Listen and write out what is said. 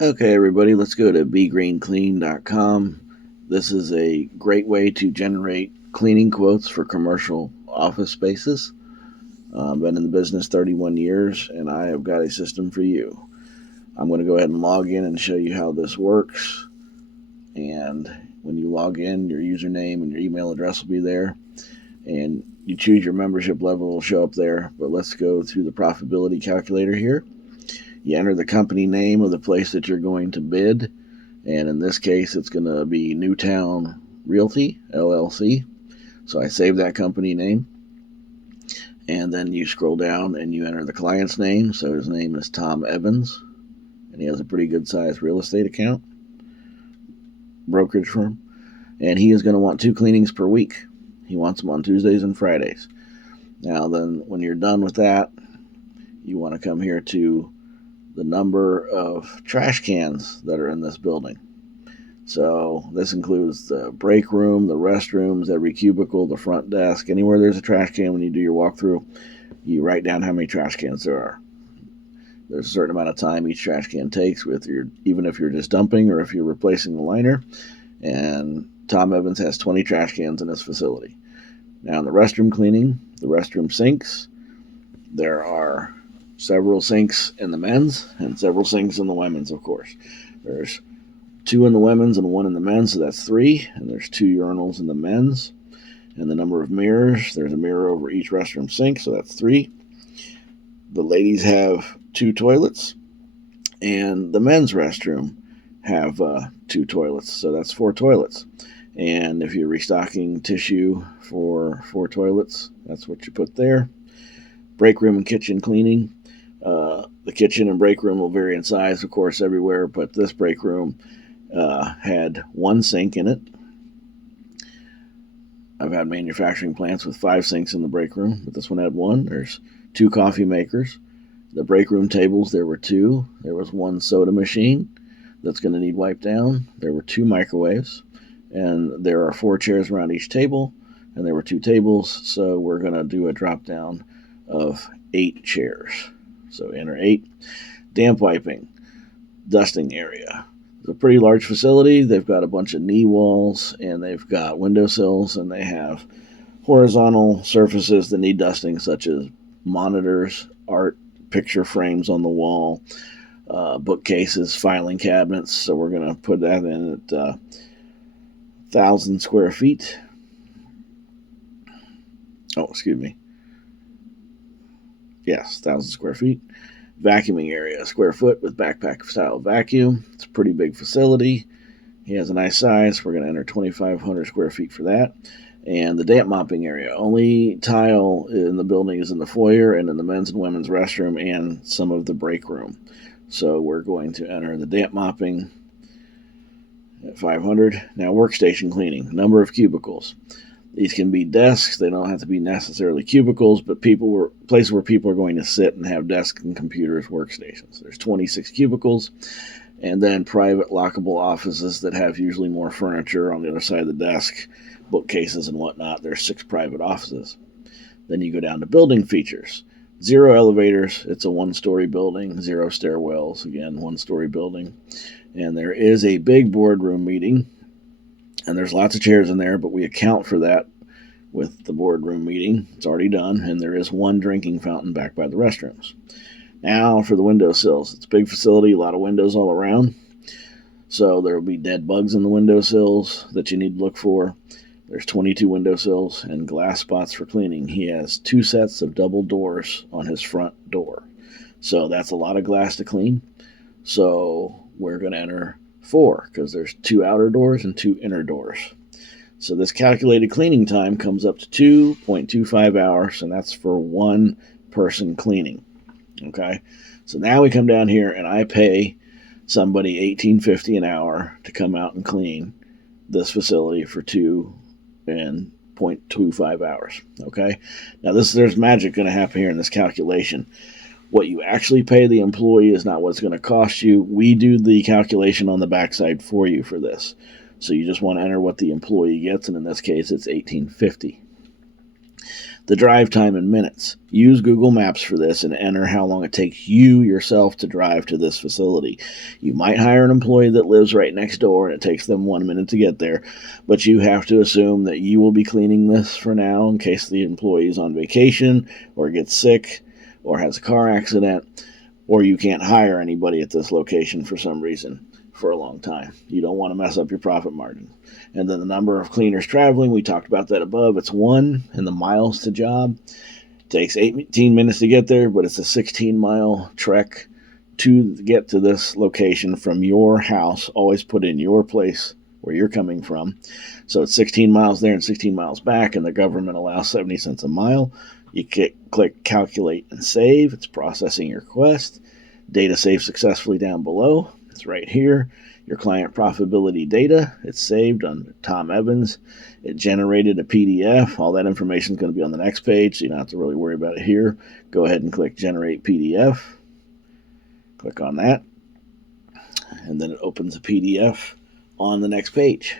Okay, everybody, let's go to begreenclean.com. This is a great way to generate cleaning quotes for commercial office spaces. I've been in the business 31 years, and I have got a system for you. I'm going to go ahead and log in and show you how this works. And when you log in, your username and your email address will be there. And you choose your membership level, will show up there. But let's go through the profitability calculator here. You enter the company name of the place that you're going to bid, and in this case it's going to be Newtown Realty LLC. So I save that company name, and then you scroll down and you enter the client's name. So his name is Tom Evans, and he has a pretty good sized real estate account, brokerage firm, and he is going to want 2 cleanings per week. He wants them on Tuesdays and Fridays. Now then, when you're done with that, you want to come here to the number of trash cans that are in this building. So this includes the break room, the restrooms, every cubicle, the front desk. Anywhere there's a trash can, when you do your walkthrough, you write down how many trash cans there are. There's a certain amount of time each trash can takes, even if you're just dumping or if you're replacing the liner. And Tom Evans has 20 trash cans in his facility. Now in the restroom cleaning, the restroom sinks, there are several sinks in the men's and several sinks in the women's, of course. There's 2 in the women's and 1 in the men's, so that's 3. And there's 2 urinals in the men's. And the number of mirrors, there's a mirror over each restroom sink, so that's 3. The ladies have 2 toilets, and the men's restroom have 2 toilets, so that's 4 toilets. And if you're restocking tissue for 4 toilets, that's what you put there. Break room and kitchen cleaning. The kitchen and break room will vary in size, of course, everywhere, but this break room had 1 sink in it. I've had manufacturing plants with 5 sinks in the break room, but this one had 1. There's 2 coffee makers. The break room tables, there were 2. There was 1 soda machine that's going to need wiped down. There were 2 microwaves, and there are 4 chairs around each table, and there were 2 tables, so we're going to do a drop down of 8 chairs. So enter 8. Damp wiping, dusting area. It's a pretty large facility. They've got a bunch of knee walls, and they've got windowsills, and they have horizontal surfaces that need dusting, such as monitors, art, picture frames on the wall, bookcases, filing cabinets. So we're going to put that in at 1,000 square feet. Oh, excuse me. Yes, 1,000 square feet. Vacuuming area, square foot with backpack style vacuum. It's a pretty big facility. He has a nice size. We're going to enter 2,500 square feet for that. And the damp mopping area. Only tile in the building is in the foyer and in the men's and women's restroom and some of the break room. So we're going to enter the damp mopping at 500. Now workstation cleaning. Number of cubicles. These can be desks. They don't have to be necessarily cubicles, but places where people are going to sit and have desks and computers, workstations. There's 26 cubicles, and then private lockable offices that have usually more furniture on the other side of the desk, bookcases and whatnot. There's 6 private offices. Then you go down to building features. 0 elevators. It's a 1-story building. 0 stairwells. Again, 1-story building. And there is a big boardroom meeting. And there's lots of chairs in there, but we account for that with the boardroom meeting. It's already done, and there is 1 drinking fountain back by the restrooms. Now for the windowsills. It's a big facility, a lot of windows all around. So there will be dead bugs in the windowsills that you need to look for. There's 22 windowsills and glass spots for cleaning. He has 2 sets of double doors on his front door. So that's a lot of glass to clean. So we're going to enter 4 because there's 2 outer doors and 2 inner doors. So this calculated cleaning time comes up to 2.25 hours, and that's for 1 person cleaning. Okay, so now we come down here and I pay somebody $18.50 an hour to come out and clean this facility for 2.25 hours. Okay, now there's magic going to happen here in this calculation. What you actually pay the employee is not what's going to cost you. We do the calculation on the backside for you for this. So you just want to enter what the employee gets, and in this case, it's $18.50. The drive time in minutes. Use Google Maps for this and enter how long it takes you yourself to drive to this facility. You might hire an employee that lives right next door and it takes them 1 minute to get there, but you have to assume that you will be cleaning this for now in case the employee is on vacation or gets sick or has a car accident, or you can't hire anybody at this location for some reason for a long time. You don't want to mess up your profit margin. And then the number of cleaners traveling, we talked about that above. It's 1 in the miles to job. It takes 18 minutes to get there, but it's a 16-mile trek to get to this location from your house. Always put in your place where you're coming from. So it's 16 miles there and 16 miles back, and the government allows 70 cents a mile. You click calculate and save. It's processing your request. Data saved successfully down below. It's right here. Your client profitability data. It's saved on Tom Evans. It generated a PDF. All that information is going to be on the next page, so you don't have to really worry about it here. Go ahead and click Generate PDF. Click on that. And then it opens a PDF on the next page.